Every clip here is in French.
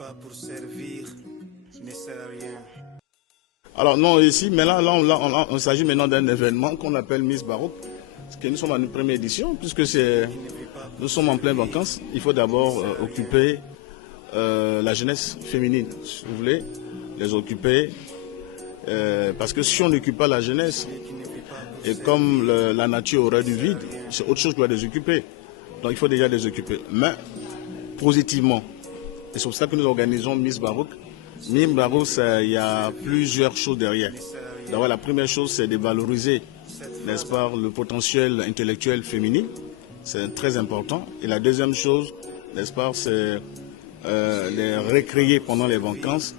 pas pour servir, ne sert à rien. Alors non, ici, mais là, on s'agit maintenant d'un événement qu'on appelle Miss Baroque, parce que nous sommes à une première édition, puisque nous sommes en pleine vacances. Il faut d'abord occuper la jeunesse féminine, si vous voulez, les occuper, parce que si on n'occupe pas la jeunesse, et comme la nature aurait du vide, c'est autre chose qui va les occuper. Donc il faut déjà les occuper. Mais positivement, et c'est pour ça que nous organisons Miss Baroque. Miss Baroque, il y a plusieurs choses derrière. D'abord, la première chose, c'est de valoriser, n'est-ce pas, le potentiel intellectuel féminin. C'est très important. Et la deuxième chose, n'est-ce pas, c'est les recréer pendant les vacances.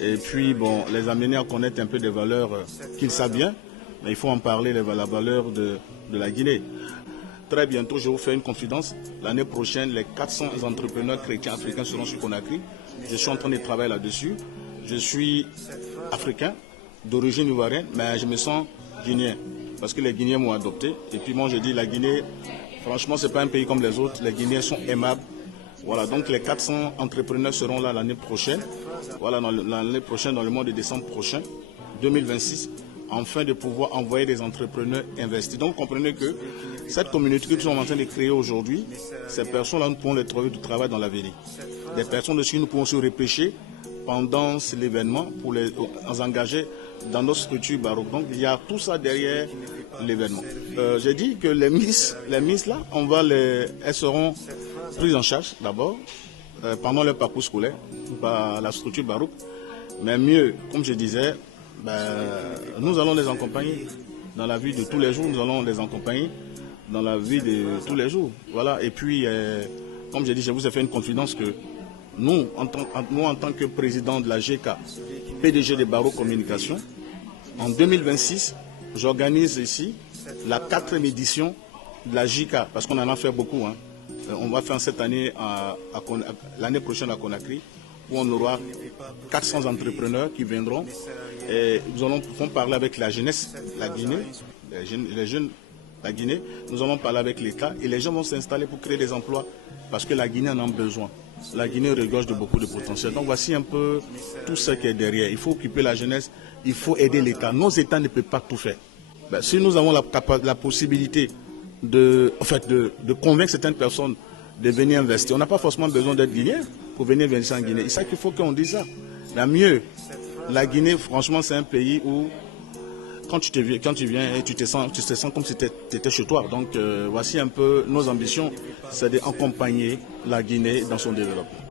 Et puis, bon, les amener à connaître un peu des valeurs qu'ils savent bien. Mais il faut en parler, la valeur de la Guinée. Très bientôt, je vais vous faire une confidence. L'année prochaine, les 400 entrepreneurs chrétiens africains seront sur Conakry. Je suis en train de travailler là-dessus. Je suis africain, d'origine ivoirienne, mais je me sens guinéen. Parce que les Guinéens m'ont adopté. Et puis moi, je dis, la Guinée, franchement, ce n'est pas un pays comme les autres. Les Guinéens sont aimables. Voilà, donc les 400 entrepreneurs seront là l'année prochaine. Voilà, l'année prochaine, dans le mois de décembre prochain, 2026, afin de pouvoir envoyer des entrepreneurs investis. Donc, comprenez que cette communauté que nous sommes en train de créer aujourd'hui, ces personnes-là, nous pouvons les trouver du travail dans l'avenir. Des personnes dessus, nous pouvons se repêcher pendant l'événement pour les engager dans nos structures baroques. Donc, il y a tout ça derrière l'événement. J'ai dit que les Miss là, elles seront prises en charge d'abord pendant leur parcours scolaire par la structure baroque. Mais mieux, comme je disais, nous allons les accompagner dans la vie de tous les jours. Nous allons les accompagner dans la vie de tous les jours. Voilà. Et puis, comme j'ai dit, je vous ai fait une confidence que nous, en tant que président de la GK, PDG de Baroque Communication, en 2026, j'organise ici la 4e édition de la GK, parce qu'on en a fait beaucoup. Hein. On va faire cette année, l'année prochaine à Conakry, où on aura 400 entrepreneurs qui viendront. Et nous allons parler avec la jeunesse, la Guinée, les jeunes, la Guinée. Nous allons parler avec l'État et les gens vont s'installer pour créer des emplois parce que la Guinée en a besoin. La Guinée regorge de beaucoup de potentiel. Donc voici un peu tout ce qui est derrière. Il faut occuper la jeunesse, il faut aider l'État. Nos États ne peuvent pas tout faire. Si nous avons la possibilité de convaincre certaines personnes de venir investir, on n'a pas forcément besoin d'être guinéen pour venir investir en Guinée. C'est ça qu'il faut qu'on dise ça. La mieux, la Guinée, franchement, c'est un pays où quand tu viens et tu te sens comme si tu étais chez toi. Donc voici un peu nos ambitions, c'est d'accompagner la Guinée dans son développement.